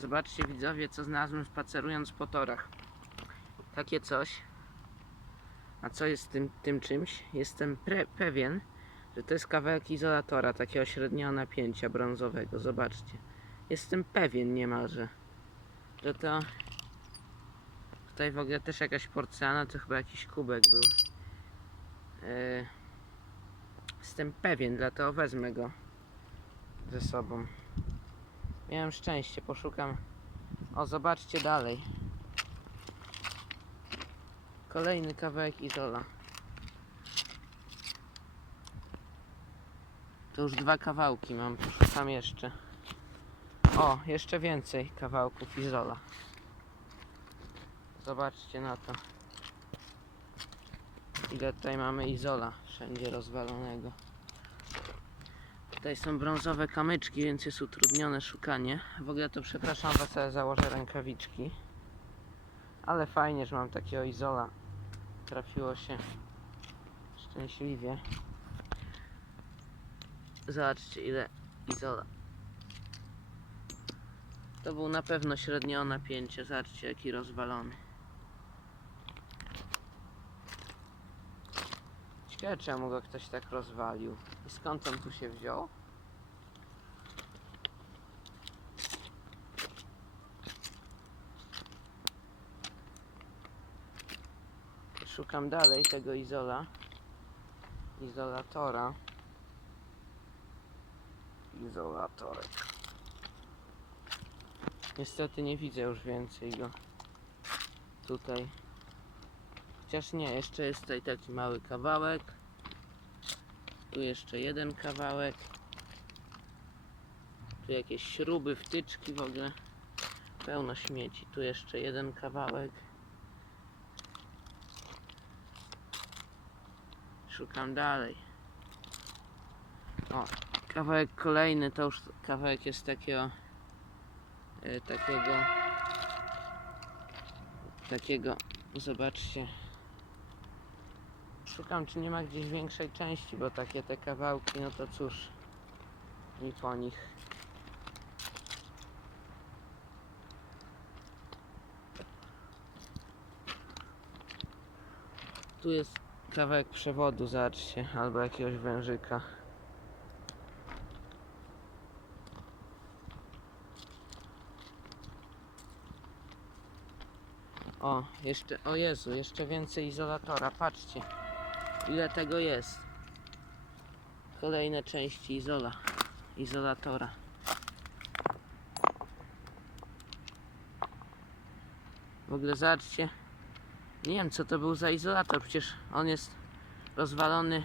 Zobaczcie widzowie, co znalazłem spacerując po torach. Takie coś. A co jest tym, tym czymś? Jestem pewien, że to jest kawałek izolatora, takiego średniego napięcia brązowego. Zobaczcie. Jestem pewien niemalże, że to... Tutaj w ogóle też jakaś porcelana, to chyba jakiś kubek był. E, Jestem pewien, dlatego wezmę go ze sobą. Miałem szczęście, poszukam. O, zobaczcie dalej. Kolejny kawałek izola. To już dwa kawałki mam, poszukam jeszcze. O, jeszcze więcej kawałków izola. Zobaczcie na to. Ile tutaj mamy izola wszędzie rozwalonego. Tutaj są brązowe kamyczki, więc jest utrudnione szukanie. W ogóle to przepraszam was, ale założę rękawiczki. Ale fajnie, że mam takiego izola. Trafiło się szczęśliwie. Zobaczcie ile izola. To był na pewno średnio napięcie. Zobaczcie jaki rozwalony. Ciekawe czemu go ktoś tak rozwalił. I skąd on tu się wziął? Szukam dalej tego izola. Izolatora. Izolatorek. Niestety nie widzę już więcej go. Tutaj. Chociaż nie, jeszcze jest tutaj taki mały kawałek. Tu jeszcze jeden kawałek. Tu jakieś śruby, wtyczki w ogóle. Pełno śmieci. Tu jeszcze jeden kawałek. Szukam dalej. O, kawałek kolejny to już kawałek jest takiego e, takiego takiego zobaczcie szukam czy nie ma gdzieś większej części bo takie te kawałki no to cóż. Mi po nich. Tu jest kawałek przewodu zobaczcie albo jakiegoś wężyka. O, jeszcze, o Jezu, jeszcze więcej izolatora, patrzcie. Ile tego jest. Kolejne części izola, izolatora. W ogóle zobaczcie, nie wiem co to był za izolator, przecież on jest rozwalony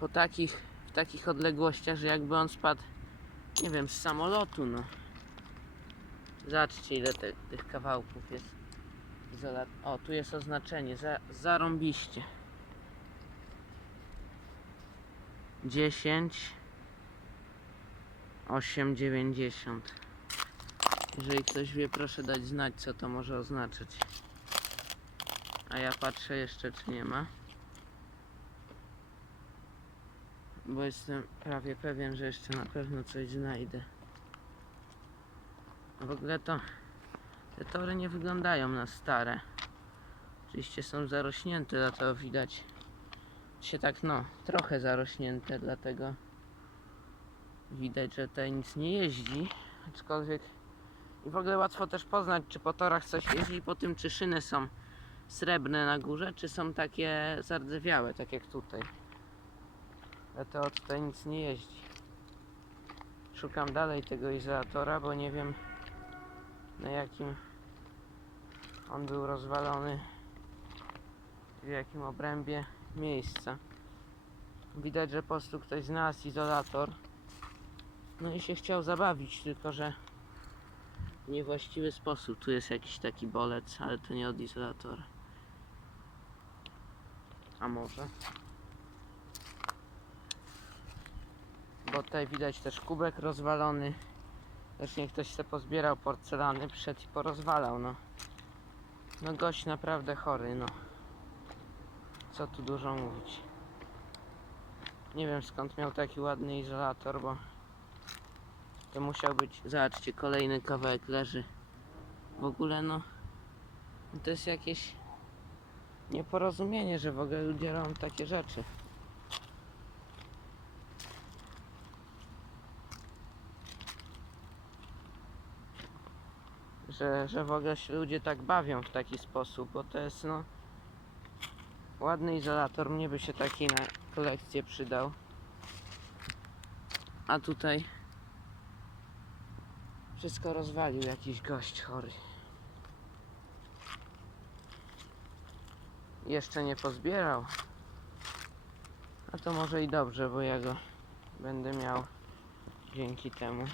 po takich, w takich odległościach, że jakby on spadł, nie wiem, z samolotu, no. Zobaczcie ile te, tych kawałków jest. O, tu jest oznaczenie. Za, zarąbiście. 10 8,90 Jeżeli ktoś wie, proszę dać znać, co to może oznaczać. A ja patrzę jeszcze, czy nie ma. Bo jestem prawie pewien, że jeszcze na pewno coś znajdę. W ogóle to te tory nie wyglądają na stare. Oczywiście są zarośnięte, dlatego widać się tak no, trochę zarośnięte, dlatego widać, że tutaj nic nie jeździ. Aczkolwiek i w ogóle łatwo też poznać, czy po torach coś jeździ, po tym czy szyny są srebrne na górze, czy są takie zardzewiałe, tak jak tutaj. Dlatego tutaj nic nie jeździ. Szukam dalej tego izolatora, bo nie wiem na jakim on był rozwalony w jakim obrębie miejsca. Widać, że po prostu ktoś znalazł izolator. No i się chciał zabawić tylko, że w niewłaściwy sposób. Tu jest jakiś taki bolec, ale to nie od izolatora. A może? Bo tutaj widać też kubek rozwalony. Niech ktoś se pozbierał porcelany, przyszedł i porozwalał, no. No gość naprawdę chory, no. Co tu dużo mówić. Nie wiem skąd miał taki ładny izolator, bo To musiał być, zobaczcie, kolejny kawałek leży. W ogóle no, to jest jakieś nieporozumienie, że w ogóle ludzie robią takie rzeczy. Że, że w ogóle się ludzie tak bawią w taki sposób, bo to jest no ładny izolator, mnie by się taki na kolekcję przydał. A tutaj wszystko rozwalił jakiś gość chory. Jeszcze nie pozbierał. A to może i dobrze, bo ja go będę miał dzięki temu.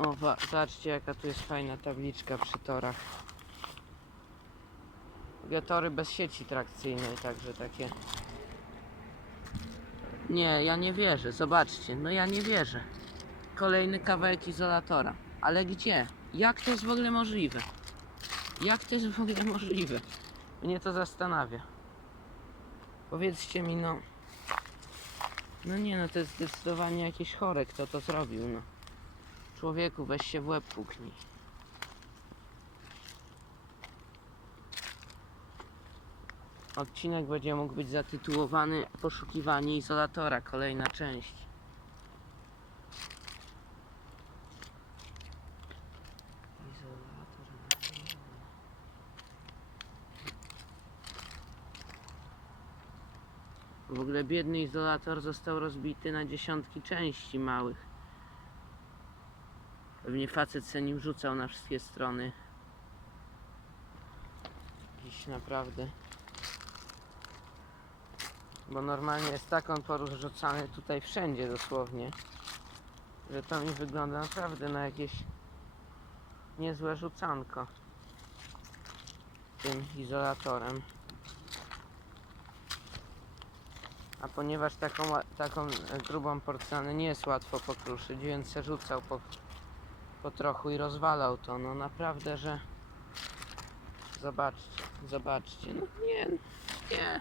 O, zobaczcie jaka tu jest fajna tabliczka przy torach. Mówię, Tory bez sieci trakcyjnej, także takie. Nie, ja nie wierzę, zobaczcie, no ja nie wierzę. Kolejny kawałek izolatora. Ale gdzie? Jak to jest w ogóle możliwe? Jak to jest w ogóle możliwe? Mnie to zastanawia. Powiedzcie mi, no. No nie, no to jest zdecydowanie jakieś chore, kto to zrobił, no. Człowieku, weź się w łeb puknij. Odcinek będzie mógł być zatytułowany Poszukiwanie izolatora, kolejna część. W ogóle biedny izolator został rozbity na dziesiątki części małych. Pewnie facet se nim rzucał na wszystkie strony. Dziś naprawdę. Bo normalnie jest tak on porozrzucany tutaj wszędzie dosłownie, że to mi wygląda naprawdę na jakieś niezłe rzucanko tym izolatorem. A ponieważ taką, taką e, grubą porcjanę nie jest łatwo pokruszyć, więc rzucał po, po trochu i rozwalał to. No naprawdę, że zobaczcie, zobaczcie. No nie, nie.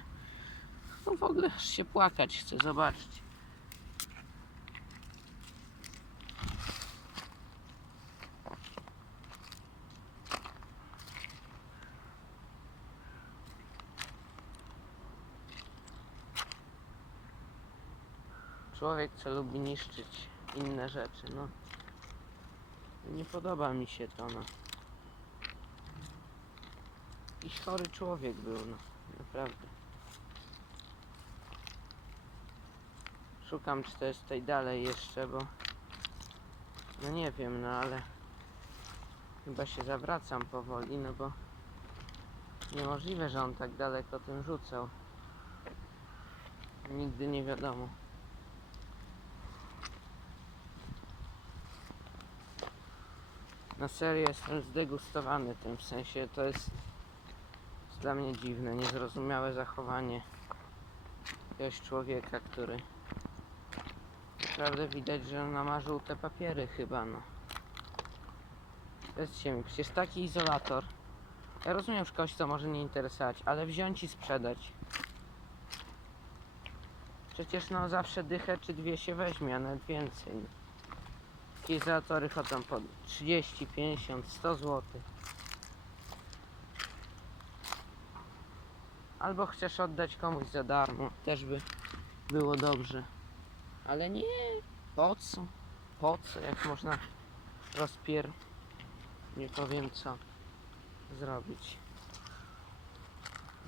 No w ogóle aż się płakać chce, zobaczcie. Człowiek, co lubi niszczyć inne rzeczy, no. Nie podoba mi się to, no. Jakiś chory człowiek był, no. Naprawdę. Szukam, czy to jest tutaj dalej jeszcze, bo... No nie wiem, no ale... Chyba się zawracam powoli, no bo... Niemożliwe, że on tak daleko tym rzucał. Nigdy nie wiadomo. Na serio jestem zdegustowany tym, w sensie to jest, dla mnie dziwne, niezrozumiałe zachowanie jakiegoś człowieka, który naprawdę widać, że namarzył te papiery chyba, no. Powiedzcie mi, przecież taki izolator, ja rozumiem, że kogoś to może nie interesować, ale wziąć i sprzedać. Przecież no zawsze dychę czy dwie się weźmie, a nawet więcej. Izolatory chodzą po 30, 50, 100 zł. Albo chcesz oddać komuś za darmo, też by było dobrze. Ale nie, po co? Po co, jak można rozpier... nie powiem co zrobić.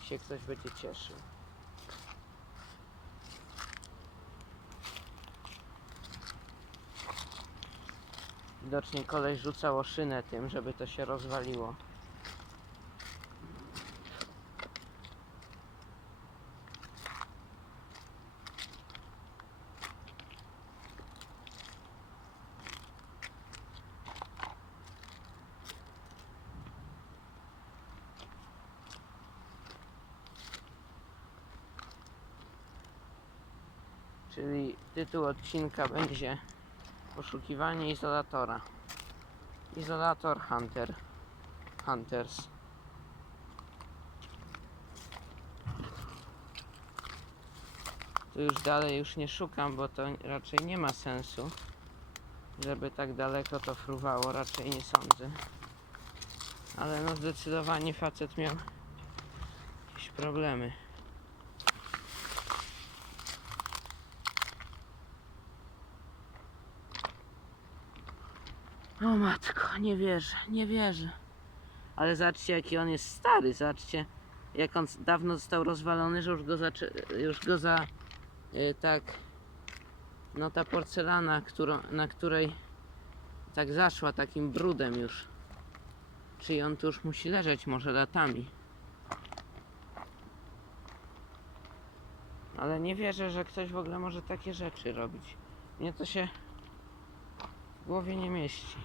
I się ktoś będzie cieszył. Widocznie koleś rzucał o szynę tym, żeby to się rozwaliło. Czyli tytuł odcinka będzie Poszukiwanie izolatora. Izolator Hunter. Hunters. Tu już dalej już nie szukam, bo to raczej nie ma sensu. Żeby tak daleko to fruwało, raczej nie sądzę. Ale no zdecydowanie facet miał jakieś problemy. O matko, nie wierzę, nie wierzę. Ale zobaczcie jaki on jest stary, zobaczcie jak on dawno został rozwalony, że już go, zaczę, już go za y, tak no ta porcelana, którą, na której tak zaszła takim brudem już. Czyli on tu już musi leżeć może latami. Ale nie wierzę, że ktoś w ogóle może takie rzeczy robić. Mnie to się w głowie nie mieści.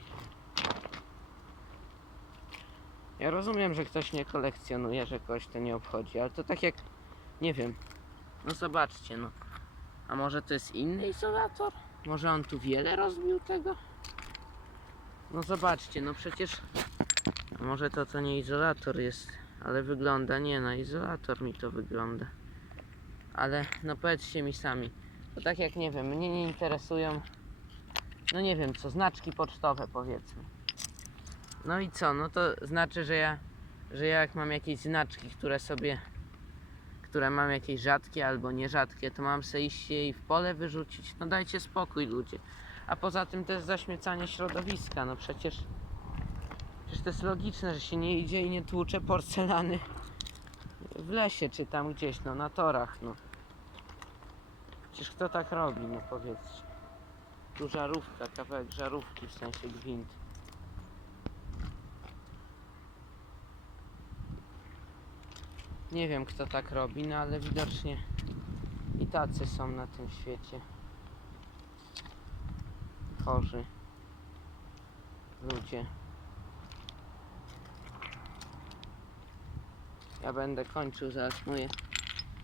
Ja rozumiem, że ktoś nie kolekcjonuje, że kogoś to nie obchodzi, ale to tak jak, nie wiem, no zobaczcie, no. A może to jest inny izolator? Może on tu wiele rozbił tego? No zobaczcie, no przecież, może to to nie izolator jest, ale wygląda, nie na izolator mi to wygląda. Ale no powiedzcie mi sami, to tak jak nie wiem, mnie nie interesują, no nie wiem co, znaczki pocztowe powiedzmy. No i co? No to znaczy, że ja, że ja jak mam jakieś znaczki, które sobie, które mam jakieś rzadkie albo nierzadkie, to mam sobie iść je i w pole wyrzucić. No dajcie spokój ludzie. A poza tym jest zaśmiecanie środowiska. No przecież, przecież to jest logiczne, że się nie idzie i nie tłucze porcelany w lesie czy tam gdzieś, no na torach, no. Przecież kto tak robi, no powiedzcie. Tu żarówka, kawałek żarówki, w sensie gwint. Nie wiem kto tak robi, no ale widocznie i tacy są na tym świecie. Chorzy ludzie. Ja będę kończył zaraz moje.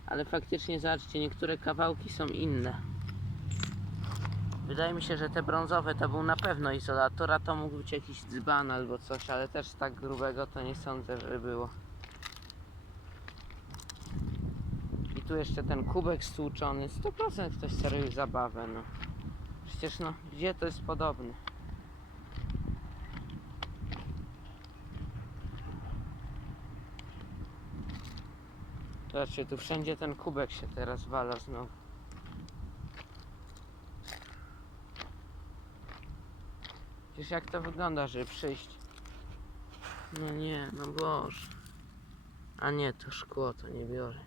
Ale faktycznie zobaczcie, niektóre kawałki są inne. Wydaje mi się, że te brązowe to był na pewno izolator, a to mógł być jakiś dzban albo coś, ale też tak grubego to nie sądzę, że było. I tu jeszcze ten kubek stłuczony. 100% ktoś robił zabawę, no. Przecież no, gdzie to jest podobne? Zobaczcie, tu wszędzie ten kubek się teraz wala znowu. Przecież jak to wygląda, żeby przyjść? No nie, no Boże. A nie, to szkło, to nie biorę.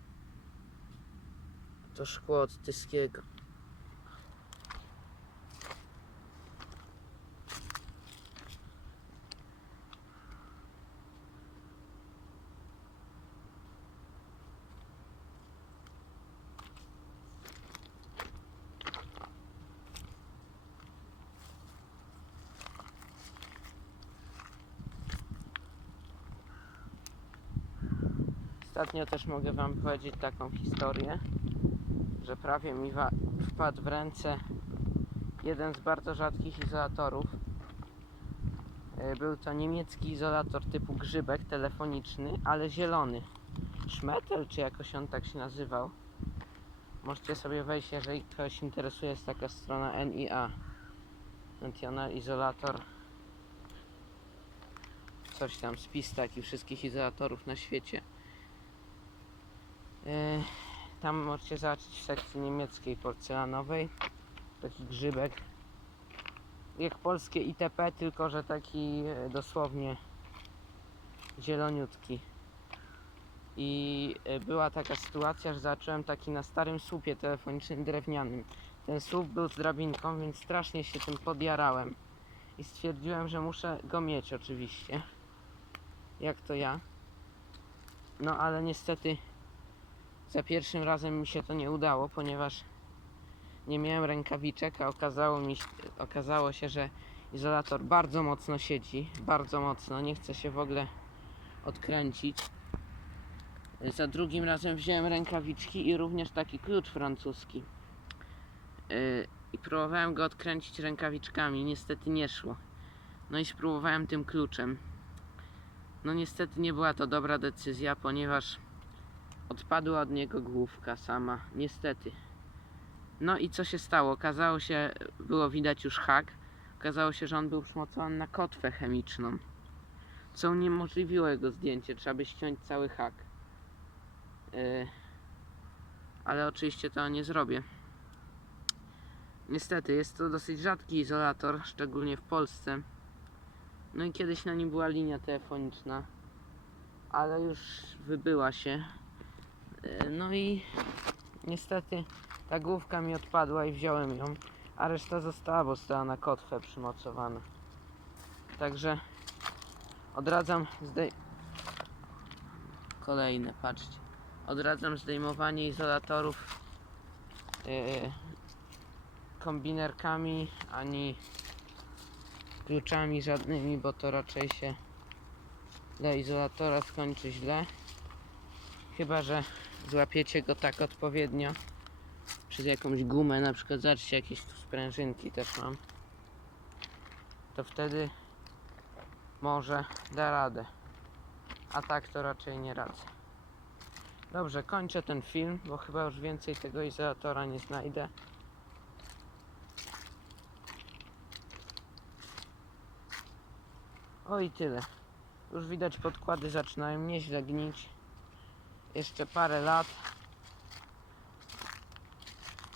To szkło od Tyskiego. Ostatnio też mogę Wam powiedzieć taką historię, że prawie mi wpadł w ręce jeden z bardzo rzadkich izolatorów. E, Był to niemiecki izolator typu grzybek telefoniczny, ale zielony. Szmetel, czy jakoś on tak się nazywał. Możecie sobie wejść, jeżeli ktoś interesuje, jest taka strona NIA. National Izolator. Coś tam, spis taki wszystkich izolatorów na świecie. E, Tam możecie zobaczyć w sekcji niemieckiej porcelanowej taki grzybek jak polskie ITP, tylko że taki e, dosłownie zieloniutki. I e, była taka sytuacja, że zacząłem taki na starym słupie telefonicznym drewnianym. Ten słup był z drabinką, więc strasznie się tym podjarałem. I stwierdziłem, że muszę go mieć oczywiście. Jak to ja. No ale niestety za pierwszym razem mi się to nie udało, ponieważ nie miałem rękawiczek, a okazało, mi, okazało się, że izolator bardzo mocno siedzi, bardzo mocno, nie chce się w ogóle odkręcić. Za drugim razem wziąłem rękawiczki i również taki klucz francuski. Yy, I próbowałem go odkręcić rękawiczkami, niestety nie szło. No i spróbowałem tym kluczem. No niestety nie była to dobra decyzja, ponieważ odpadła od niego główka sama, niestety. No i co się stało? Okazało się, było widać już hak. Okazało się, że on był przymocowany na kotwę chemiczną. Co uniemożliwiło jego zdjęcie. Trzeba by ściąć cały hak. Yy, ale oczywiście to nie zrobię. Niestety, jest to dosyć rzadki izolator, szczególnie w Polsce. No i kiedyś na nim była linia telefoniczna, ale już wybyła się. Yy, No i niestety ta główka mi odpadła i wziąłem ją, a reszta została, bo została na kotwę przymocowana. Także odradzam zdej... Kolejne, patrzcie. Odradzam zdejmowanie izolatorów yy, kombinerkami, ani kluczami żadnymi, bo to raczej się dla izolatora skończy źle. Chyba, że złapiecie go tak odpowiednio przez jakąś gumę, na przykład zobaczcie jakieś tu sprężynki też mam. To wtedy może da radę. A tak to raczej nie radzę. Dobrze, kończę ten film, bo chyba już więcej tego izolatora nie znajdę. O i tyle. Już widać podkłady zaczynają nieźle gnić. Jeszcze parę lat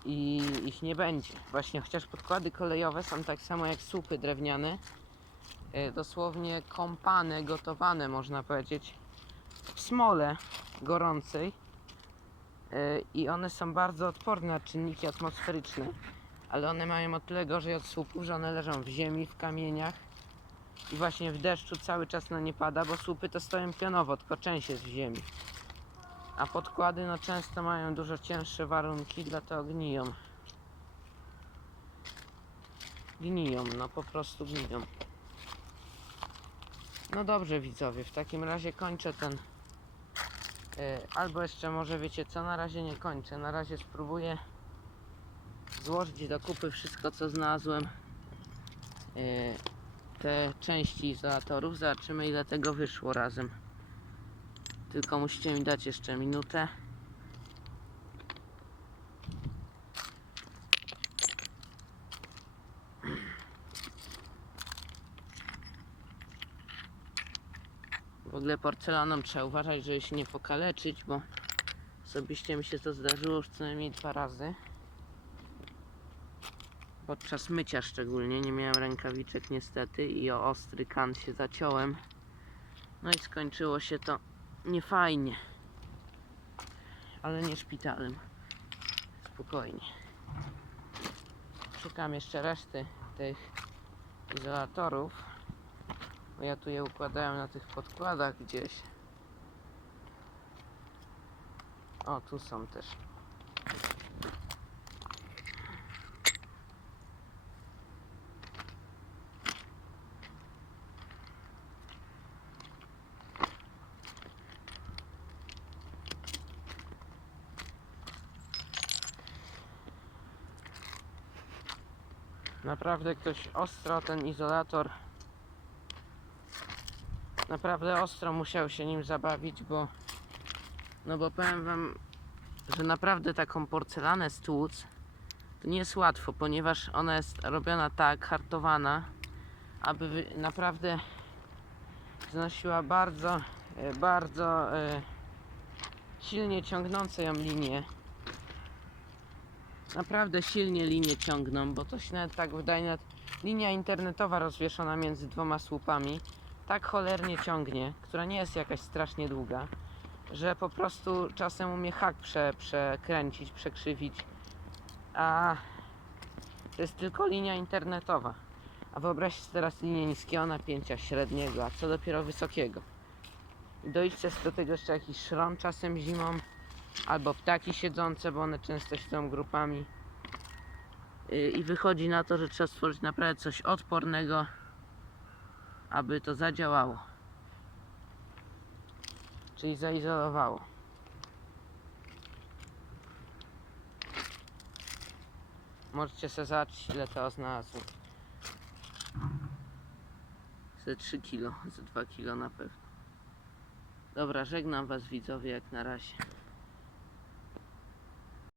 i ich nie będzie. Właśnie, chociaż podkłady kolejowe są tak samo jak słupy drewniane, e, dosłownie kąpane, gotowane można powiedzieć w smole gorącej e, i one są bardzo odporne na czynniki atmosferyczne, ale one mają o tyle gorzej od słupów, że one leżą w ziemi, w kamieniach i właśnie w deszczu cały czas na nie pada, bo słupy to stoją pionowo, tylko część jest w ziemi. A podkłady no często mają dużo cięższe warunki, dlatego gniją. Gniją, no po prostu gniją. No dobrze widzowie, w takim razie kończę ten. e, albo jeszcze może wiecie co, na razie nie kończę. Na razie spróbuję złożyć do kupy wszystko co znalazłem. E, te części izolatorów. Zobaczymy ile tego wyszło razem. Tylko musicie mi dać jeszcze minutę. W ogóle porcelaną trzeba uważać, żeby się nie pokaleczyć, bo osobiście mi się to zdarzyło już co najmniej dwa razy. Podczas mycia szczególnie, nie miałem rękawiczek niestety i o ostry kan się zaciąłem. No i skończyło się to niefajnie. Ale nie szpitalem. Spokojnie. Szukam jeszcze reszty tych izolatorów. Bo ja tu je układałem na tych podkładach gdzieś. O, tu są też. Naprawdę ktoś ostro ten izolator naprawdę ostro musiał się nim zabawić, bo no bo powiem wam, że naprawdę taką porcelanę stłuc to nie jest łatwo, ponieważ ona jest robiona tak, hartowana, aby naprawdę znosiła bardzo, e, bardzo e, silnie ciągnące ją linię. Naprawdę silnie linie ciągną, bo to się nawet tak wydaje, nawet linia internetowa rozwieszona między dwoma słupami tak cholernie ciągnie, która nie jest jakaś strasznie długa, że po prostu czasem umie hak prze, przekręcić, przekrzywić, a to jest tylko linia internetowa. A wyobraźcie teraz linię niskiego napięcia, średniego, a co dopiero wysokiego. I dojście do tego jeszcze jakiś szron czasem zimą, albo ptaki siedzące, bo one często siedzą grupami. Yy, I wychodzi na to, że trzeba stworzyć naprawdę coś odpornego, aby to zadziałało. Czyli zaizolowało. Możecie sobie zobaczyć ile to znalazło. Ze 3 kilo, ze 2 kilo na pewno. Dobra, żegnam was widzowie jak na razie.